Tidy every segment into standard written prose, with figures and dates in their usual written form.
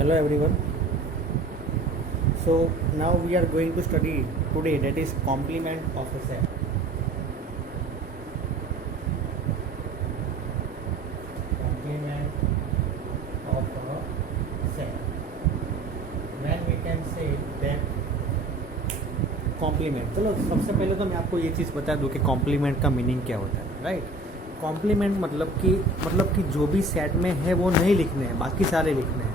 Hello everyone. So now we are going to study today, that is complement of a set. Complement of a set. When we can say that complement, चलो सबसे पहले तो मैं आपको ये चीज़ बता दूं कि कॉम्प्लीमेंट का मीनिंग क्या होता है, राइट। कॉम्प्लीमेंट मतलब कि जो भी सेट में है वो नहीं लिखने हैं, बाकी सारे लिखने हैं।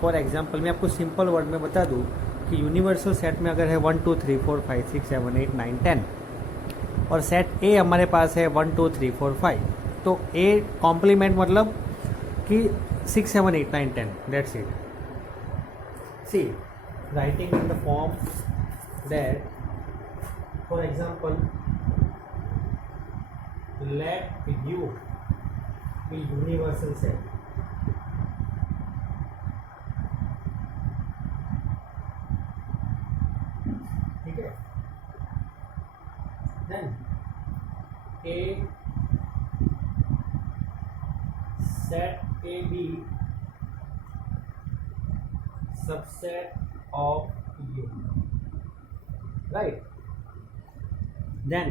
फॉर एग्जांपल मैं आपको सिंपल वर्ड में बता दूं कि यूनिवर्सल सेट में अगर है 1 2 3 4 5 6 7 8 9 10 और सेट ए हमारे पास है 1 2 3 4 5, तो ए कॉम्प्लीमेंट मतलब कि 6 7 8 9 10, that's it. See writing in the form that, for example, let U be universal set. ठीक है, then A set A be subset of U, right? Then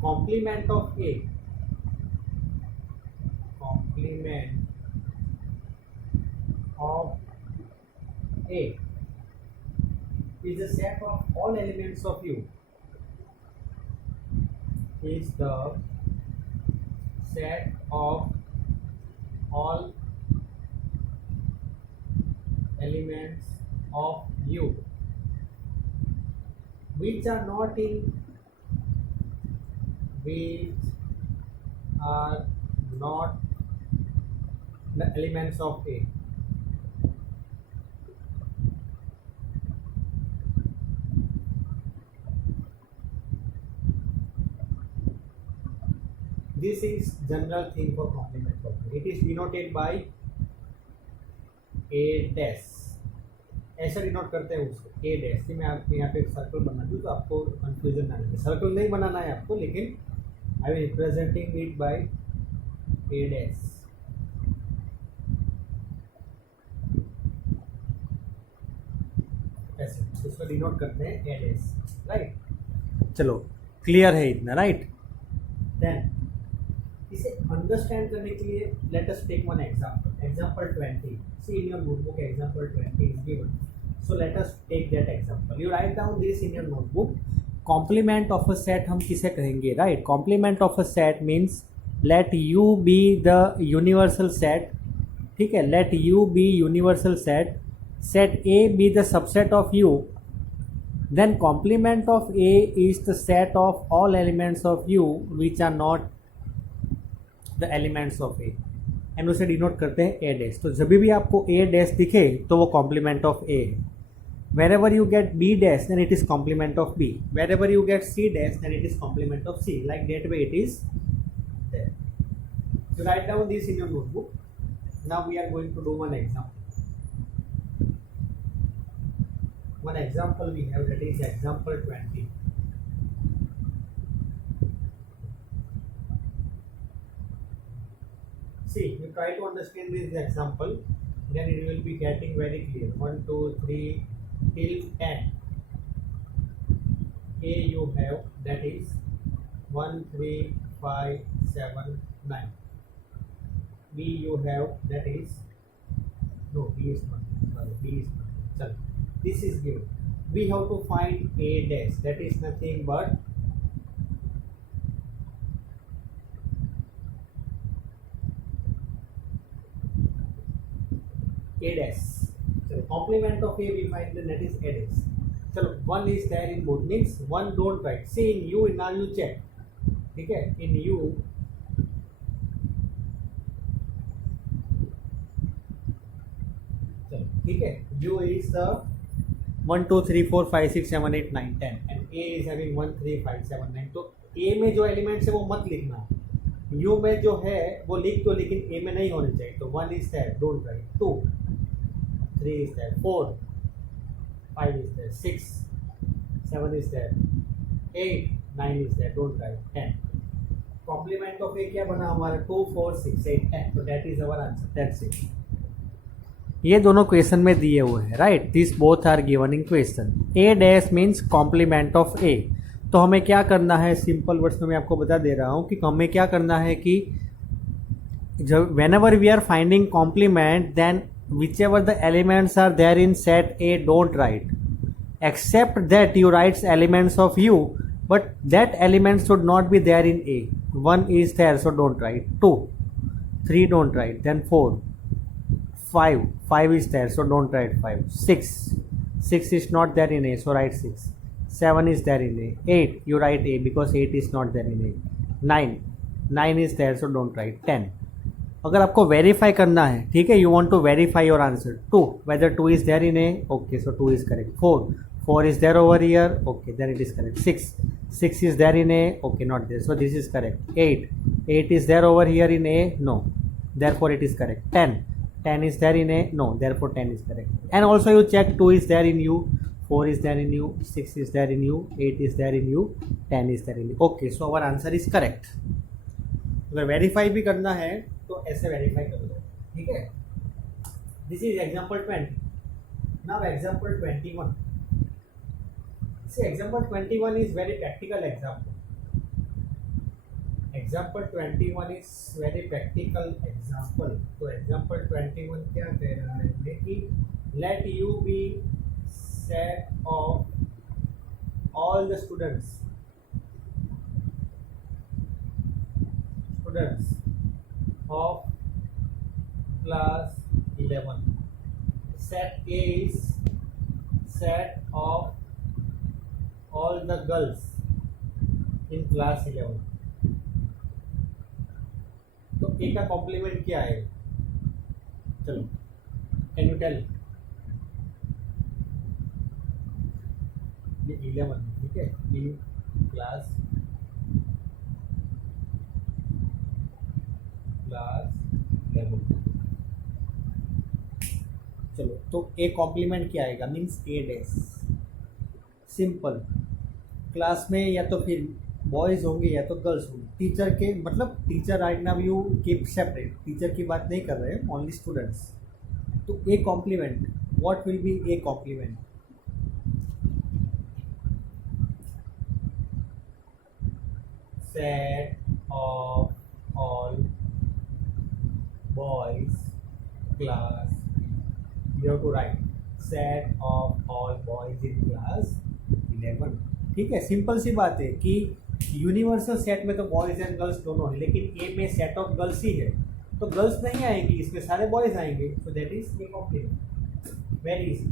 complement of A is the set of all elements of U, is the set of all elements of U which are not the elements of A. This is general thing for complement of A. It is denoted by A dash, ऐसा डिनोट करते हैं उसको A dash से। मैं आपको यहाँ पे एक सर्कल बना दूँ तो आपको कंफ्यूजन ना लगे। सर्कल नहीं बनाना है आपको, लेकिन I will representing it by A dash. ऐसे उसको डिनोट करते हैं A डैश, राइट। चलो क्लियर है इतना, राइट। देन इसे अंडरस्टैंड करने के लिए let us take one example 20. See in your notebook example 20 is given. So let us take that example. You write down this in your notebook. Complement of a set हम किसे कहेंगे, right? Complement of a set means let U be the universal set. ठीक है, let U be universal set. Set A be the subset of U. Then complement of A is the set of all elements of U which are not the elements of A. And उसे डिनोट करते हैं A dash. तो जब भी आपको A dash दिखे तो वो कॉम्प्लीमेंट ऑफ A है। Wherever you get B dash then it is complement of B, wherever you get C dash then it is complement of C, like that way it is there. So write down this in your notebook. Now we are going to do one example. One example we have, that is example 20. See, you try to understand this example, then it will be getting very clear. 1 2 3 till 10. A you have, that is 1 3 5 7 9. B you have, that is no, B is not, sorry, B is not. Chalo, this is given. We have to find A dash, that is nothing but A dash. So complement of A we find that is A dash. So one is there in both, means one don't write. See in U, now you check. ठीक है, in U चलो ठीक है, U is the 1 2 3 4 5 6 7 8 9 10 and A is having 1 3 5 7 9. तो A में जो एलिमेंट्स है वो मत लिखना, U में जो है वो लिख दो, लेकिन A में नहीं होने चाहिए। तो 1 is there, don't write. 2 3 is there, 4 5 is there, 6 7 is there, 8 9 is there, don't write. 10 complement of A क्या बना हमारा 2 4 6 8 10, तो that is our answer, that's it. ये दोनों क्वेश्चन में दिए हुए हैं, right, this both are given in question. A dash means complement of A. तो हमें क्या करना है, सिंपल वर्ड्स में मैं आपको बता दे रहा हूँ कि हमें क्या करना है कि जब whenever we are finding complement, then whichever the elements are there in set A, don't write, except that you write elements of U, but that element should not be there in A. 1 is there, so don't write. 2 3 don't write, then 4 5 is there, so don't write 5. 6 is not there in A, so write 6. 7 is there in A. 8 you write A because 8 is not there in A. 9 is there, so don't write. 10 अगर आपको वेरीफाई करना है, ठीक है, you want to verify your answer. 2 whether 2 is there in A, okay, so 2 is correct. 4 is there over here, okay, then it is correct. 6 is there in A, okay, not there, so this is correct. 8 is there over here in A, no, therefore it is correct. 10 is there in A, no, therefore 10 is correct. And also you check 2 is there in U, 4 is there in U, 6 is there in U, 8 is there in U, 10 is there in U. Okay, so our answer is correct. अगर वेरीफाई भी करना है तो ऐसे वेरीफाई कर लो, ठीक है। This is example 20। Now example 21। See, example 21 is very practical example. Example 21 is very practical example. तो example 21 क्या कह रहा है कि let U be set of all the students of class 11. Set A is set of all the girls in class 11. तो ए का कॉम्प्लीमेंट क्या है, चलो, कैन यू टेल। ये 11, ठीक है, इन क्लास 11। चलो, तो ए कॉम्प्लीमेंट क्या आएगा, means A dash. Simple, class में या तो फिर बॉयज़ होंगे या तो गर्ल्स होंगे। टीचर के मतलब teacher right now you keep separate, teacher की बात नहीं कर रहे हैं, ओनली स्टूडेंट्स। तो A complement, what will be A complement, set of all boys class, you have to write set of all boys in class 11। ठीक है, सिंपल सी बात है कि यूनिवर्सल सेट में तो बॉयज एंड गर्ल्स दोनों है, लेकिन ए में सेट ऑफ गर्ल्स ही है, तो गर्ल्स नहीं आएंगी, इसमें सारे बॉयज आएंगे, so that is A complement. Very easy.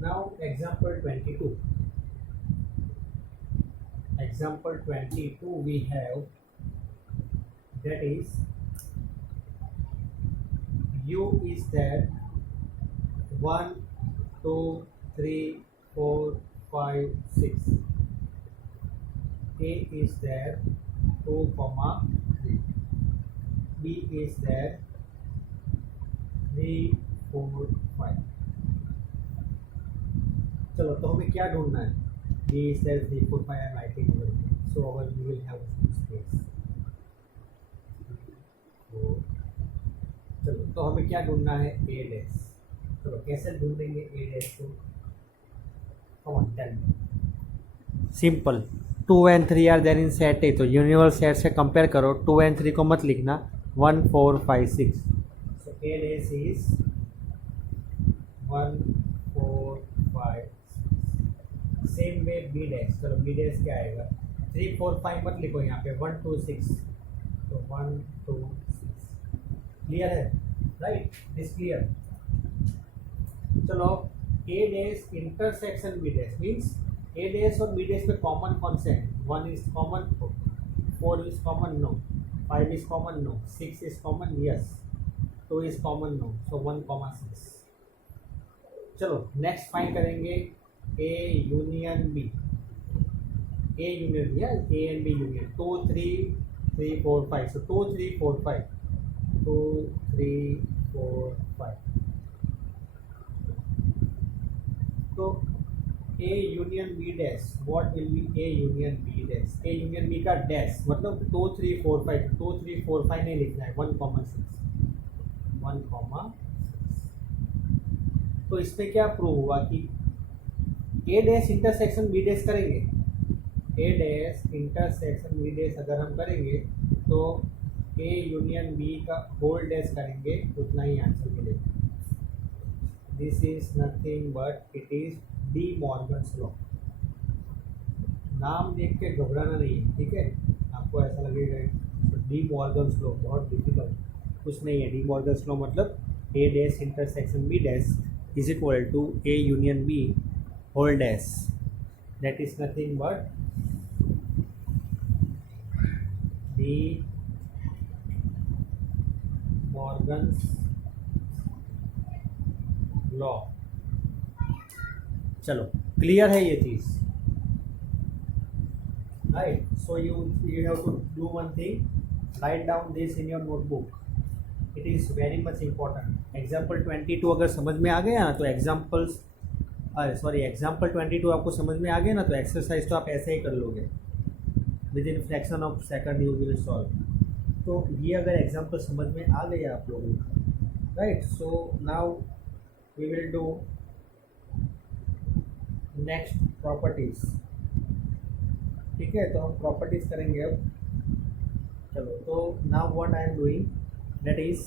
Now example 22। Example 22 we have, that is U is there 1 2 3 4 5 6. A is there 2, 3. B is there 3 4 5. चलो, तो हमें क्या ढूंढना है, B is there 3 4 5 I'm writing over here, so our we will have space 4। चलो, तो हमें क्या ढूंढना है, A डैश। चलो, कैसे ढूंढेंगे A डैश को, simple, 2 and 3 are there in set A, तो यूनिवर्सल सेट से कंपेयर करो, 2 and 3 को मत लिखना, 1 4 5 6, so A dash is 1 4 5 6। Same way B dash, चलो बी डैश क्या आएगा, 3 4 5 मत लिखो यहाँ पे, 1 2 6, तो 1 2 6। क्लियर है, राइट, दिस क्लियर। चलो, A dash intersection B dash means A dash और बी डैश में कॉमन कौन से हैं, 1 is common, 4 is common, no, 5 is common, no, 6 is common, yes, 2 is common, no, so 1 6। चलो, नेक्स्ट फाइंड करेंगे A union B. A union B, A and B union, 2 3 3 4 5, so 2 3 4 5, 2 3 4 5। तो A union B dash, what will be A union B dash? A union B का dash मतलब 2 3 4 5, 2 3 4 5 नहीं लिखना है, 1,6, 1,6। तो इसमें क्या प्रूव हुआ कि A dash intersection B dash करेंगे, A dash intersection B dash अगर हम करेंगे तो A यूनियन B का होल डैश करेंगे, उतना ही आंसर मिलेगा। This is nothing but it is D Morgan's law. नाम देख के घबराना नहीं है, ठीक है? आपको ऐसा लगेगा डी मॉर्गन्स लॉ बहुत डिफिकल्ट, कुछ नहीं है। डी मॉर्गन्स लॉ मतलब A dash intersection B dash is equal to A union B whole dash, that is nothing but De Morgan's law. चलो क्लियर है ये चीज, right? So you have to do one thing, write down this in your notebook, it is very much important. Example 22 अगर समझ में आ गया ना तो एग्जाम्पल 22 आपको समझ में आ गया ना तो एक्सरसाइज तो आप ऐसे ही कर लोगे, with in fraction of second you will solve. तो ये अगर एग्जाम्पल समझ में आ गया आप लोगों को, right? So now we will do next properties, ठीक है? तो हम प्रॉपर्टीज करेंगे अब। चलो, तो now what I am doing, that is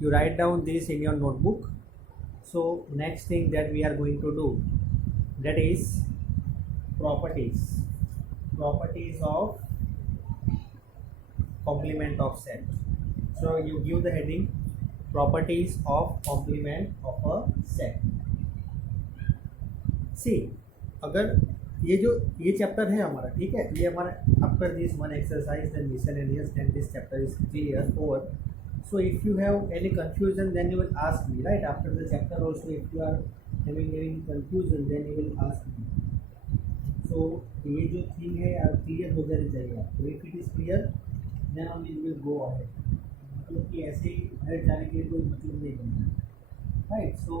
you write down this in your notebook. So next thing that we are going to do, that is properties of complement of set. So you give the heading properties of complement of a set. See, अगर ये चैप्टर है हमारा, ठीक है? ये हमारा after this one exercise then miscellaneous then this chapter is clear over. So if you have any confusion, then you will ask me, right? After the chapter also, if you are having any confusion, then you will ask me. So ये जो thing है यार क्लियर हो जानी चाहिए आपको. If it is clear, then only you will go ahead. मतलब कि ऐसे ही ahead जाने के लिए कोई मतलब नहीं बनना, right? So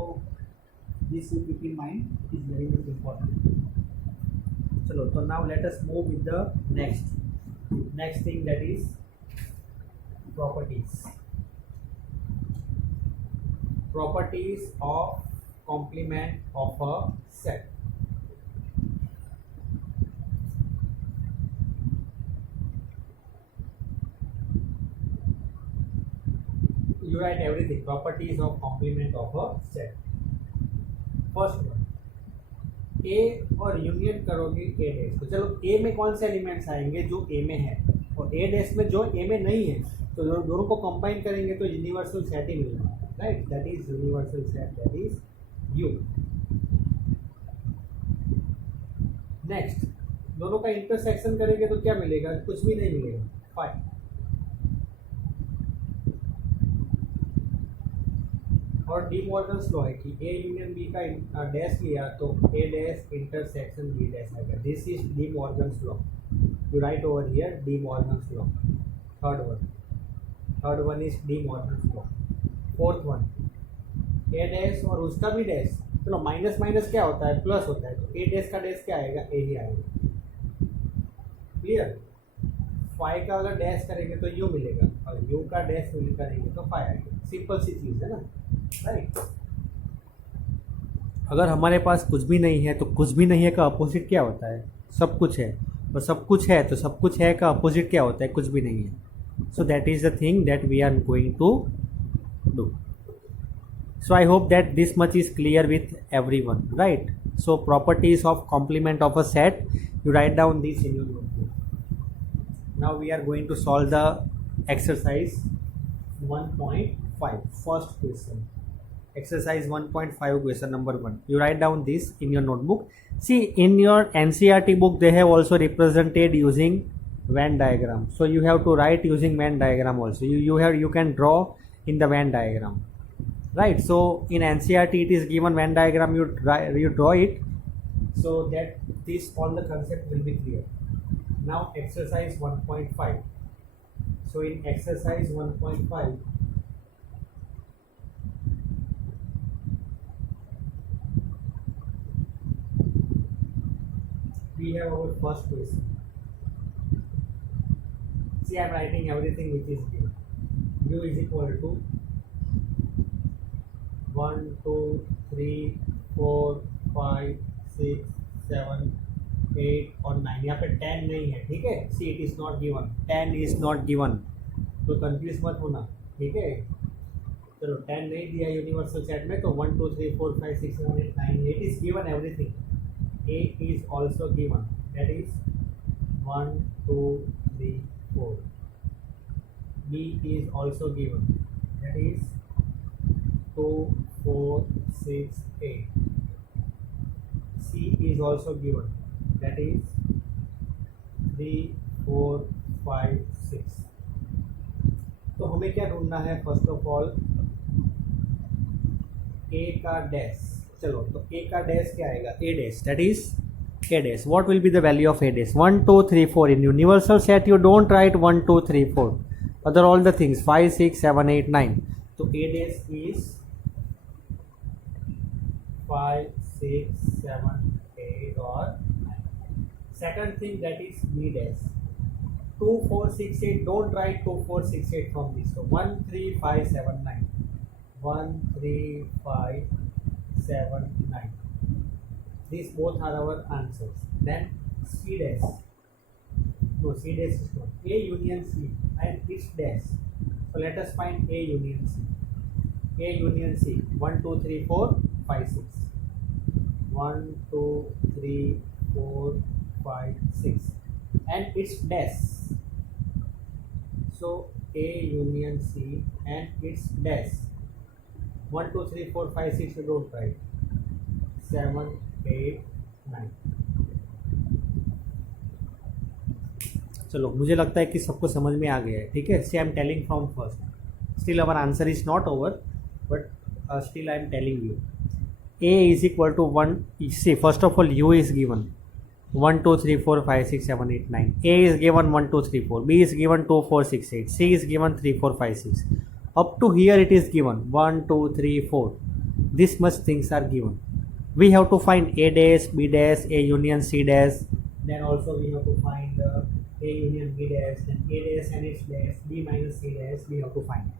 this you keep in mind, it is very much important. चलो, तो now let us move with the next thing, that is properties of complement of a set. You write everything, properties of complement of a set. First one, A और union करोगे ए डैश, तो चलो ए में कौन से एलिमेंट्स आएंगे जो ए में है, और ए डैश में जो ए में नहीं है, तो दोनों को कंबाइन करेंगे तो यूनिवर्सल सेट ही मिलेगा, right? That is universal set, that is you. Next, दोनों का इंटरसेक्शन करेंगे तो क्या मिलेगा? कुछ भी नहीं मिलेगा, 5. और डी मॉर्गन्स लॉ है कि ए यूनियन बी का डैश लिया तो ए डैश इंटरसेक्शन बी डैश आएगा. This is D Morgan's law. You right over here D Morgan's law. Third one is D Morgan's law. Fourth one, A dash और उसका भी डैश, चलो माइनस माइनस क्या होता है? प्लस होता है, तो ए डैश का डैश क्या आएगा? ए ही आएगा. क्लियर? 5 का अगर डैश करेंगे तो यू मिलेगा, और यू का डैश करेंगे तो 5 आएगा. सिंपल सी चीज़ है ना, राइट? अगर हमारे पास कुछ भी नहीं है तो कुछ भी नहीं है का अपोजिट क्या होता है? सब कुछ है. और सब कुछ है तो सब कुछ है का अपोजिट क्या होता है? कुछ भी नहीं है. So that is the thing that we are going to do. So I hope that this much is clear with everyone, right? So properties of complement of a set, you write down this in your notebook. Now we are going to solve the exercise 1.5. First question, exercise 1.5 question number 1. You write down this in your notebook. See, in your NCERT book they have also represented using Venn diagram. So you have to write using Venn diagram also. You can draw in the Venn diagram. Right, so in NCERT it is given Venn diagram, you draw it, so that this all the concept will be clear. Now exercise 1.5. So in exercise 1.5, we have our first question. See, I am writing everything which is given. U is equal to 1 2 3 4 5 6 7 8 और 9. यहाँ पे 10 नहीं है, ठीक है. See it is not given, 10 is not given, तो कंफ्यूज मत होना, ठीक है. चलो 10 नहीं दिया यूनिवर्सल सेट में, तो 1 2 3 4 5 6 7 8 9 8 is given everything. A is also given, that is 1 2 3 4. B is also given, that is 2 4 6 8. C is also given, that is 3 4 5 6. तो हमें क्या ढूंढना है? फर्स्ट ऑफ ऑल A का डैश. चलो, तो A का डैश क्या आएगा? A dash, that is A dash. What will be the value of A dash? 1 2 3 4. In universal set you don't write 1 2 3 4. Other all the things 5 6 7 8 9. So A dash is 5 6 7 8 or 9. Second thing, that is B dash. 2 4 6 8. Don't write 2 4 6 8 from this. So 1 3 5 7 9. 1 3 5 7 9. These both are our answers. Then C dash. No, C dash is not. A union C and its dash. So let us find A union C. A union C. 1 2 3 4 5 6. 1 2 3 4 5 6. And its dash. So A union C and its dash. 1 2 3 4 5 6 we don't write. 7 8 9. चलो, मुझे लगता है कि सबको समझ में आ गया है, ठीक है. See I am telling from first. Still our answer is not over, but still I am telling you. A is equal to 1. See, first of all, U is given 1 2 3 4 5 6 7 8 9. A is given 1 2 3 4. B is given 2 4 6 8. C is given 3 4 5 6. Up to here it is given 1 2 3 4. This much things are given. We have to find A dash, B dash, A union C dash. Then also we have to find A union B dash, then A dash and its dash, B minus C dash we have to find.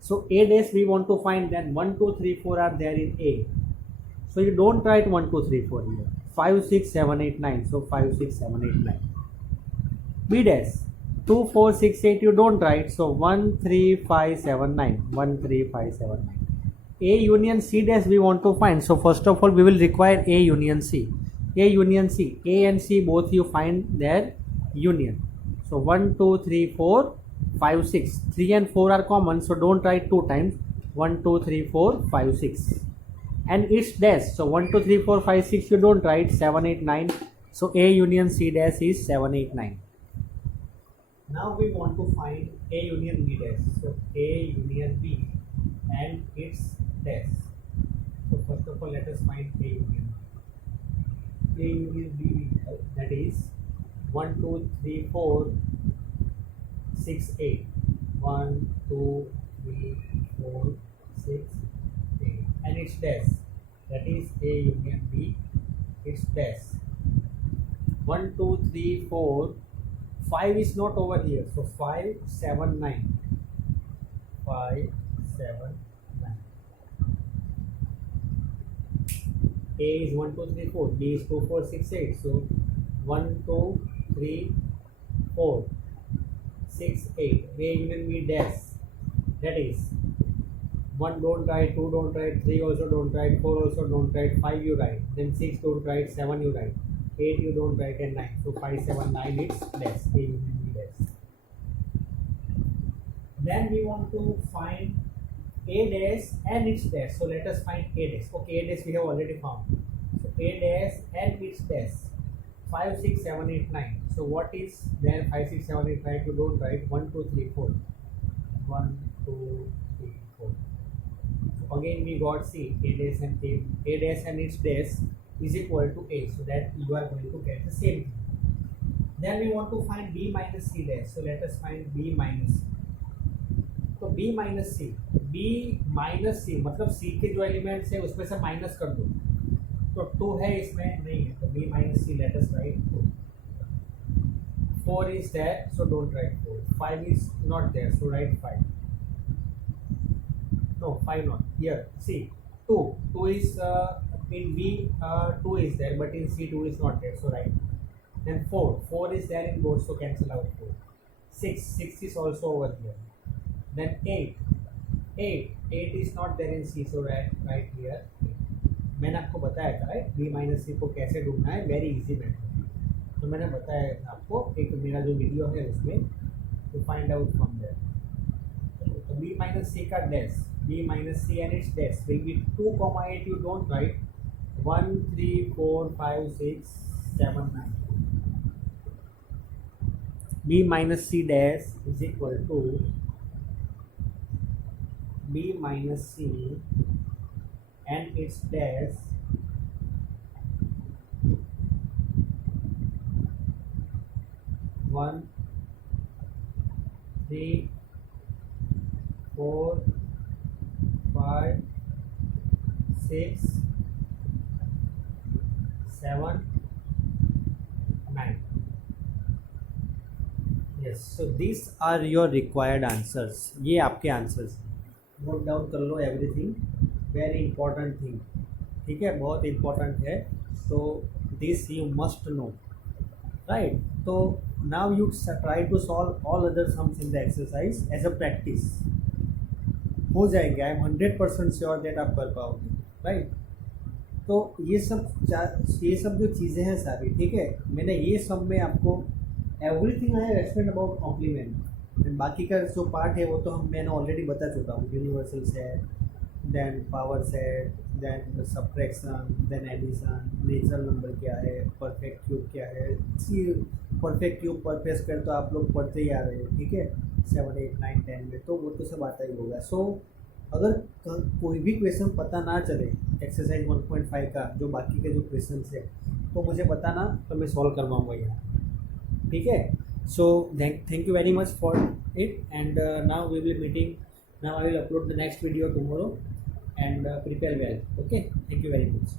So A dash we want to find, then 1 2 3 4 are there in A. So you don't write 1 2 3 4 here. 5 6 7 8 9. So 5 6 7 8 9. B dash 2 4 6 8 you don't write. So 1 3 5 7 9. 1 3 5 7 9. A union C dash we want to find. So first of all we will require A union C. A union C. A and C both you find their union. So 1 2 3 4 5 6. 3 and 4 are common. So don't write 2 times. 1 2 3 4 5 6. And its dash. So 1 2 3 4 5 6 you don't write. 7 8 9. So A union C dash is 7 8 9. Now we want to find A union B dash. So A union B and its dash. So first of all let us find A union B. A union B, that is 1 2 3 4 6 8. 1 2 3 4 6 8. And its dash, that is A union B, its dash. 1 2 3 4 5 is not over here, so 5 7 9. 5 7 9. A is 1 2 3 4, B is 2 4 6 8. So 1 2 3 4 6 8. A union B dash, that is 1 don't write, 2 don't write, 3 also don't write, 4 also don't write, 5 you write, then 6 don't write, 7 you write, 8 you don't write, and 9. So 5 7 9 it's dash. A union B dash. Then we want to find A dash and its dash. So let us find A dash. Okay, A dash we have already found. So A dash and its dash. 5 6 7 8 9. So what is there? 5 6 7 8 9. You don't write. 1 2 3 4. 1 2 3 4. So again we got C. A dash and A dash and its dash is equal to A. So that you are going to get the same thing. Then we want to find B minus C dash. So let us find B minus C. तो B minus सी, B minus सी मतलब C के जो एलिमेंट्स है उसमें से माइनस कर दो. तो 2 है इसमें नहीं है, तो b minus c let us write 2. 4 is there, so don't write 4. 5 is not there, so write 5. No, 5 not. Here, see, 2. 2 is in B, 2 is there, but in C 2 is not there, so write. Then 4. 4 is there in both, so cancel out 4. 6. 6 is also over here. Then 8. 8 is not there in C, so write here. मैंने आपको बताया था right, B minus सी को कैसे ढूंढना है, very easy method. तो मैंने बताया था आपको, एक मेरा जो वीडियो है उसमें, to find out from there. तो b माइनस सी का dash, b minus C and its dash will be 2,8. You don't write 1 3 4 5 6 7 9. b minus C dash is equal to b minus c and its dash one 3 4 5 6 7 9. Yes, so these are your required answers. ये आपके answers, note down कर लो everything, very important thing. ठीक है, बहुत इंपॉर्टेंट है, तो this you must know right. तो now you try to solve all other sums in the exercise as a practice. हो जाएंगे, आई एम 100% श्योर दैट आप कर पाओगे राइट. तो ये सब जो चीज़ें हैं सारी, ठीक है, मैंने ये सब में आपको everything I have explain about complement. बाकी का जो पार्ट है वो तो मैंने ऑलरेडी बता चुका हूँ. Universal set, then power set, then subtraction, then addition, natural number क्या है, परफेक्ट क्यूब क्या है. परफेक्ट क्यूब परफेक्ट स्क्वायर तो आप लोग पढ़ते ही आ रहे हो, ठीक है, 7 8 9 10 में, तो वो तो सब आता ही होगा. सो अगर कोई भी क्वेश्चन पता ना चले एक्सरसाइज 1.5 का, जो बाकी के जो क्वेश्चन है, तो मुझे बताना, तो मैं सॉल्व करवाऊँगा यहाँ. ठीक है. So thank you very much for it, and now we will meeting. Now I will upload the next video tomorrow, and prepare well. Okay, thank you very much.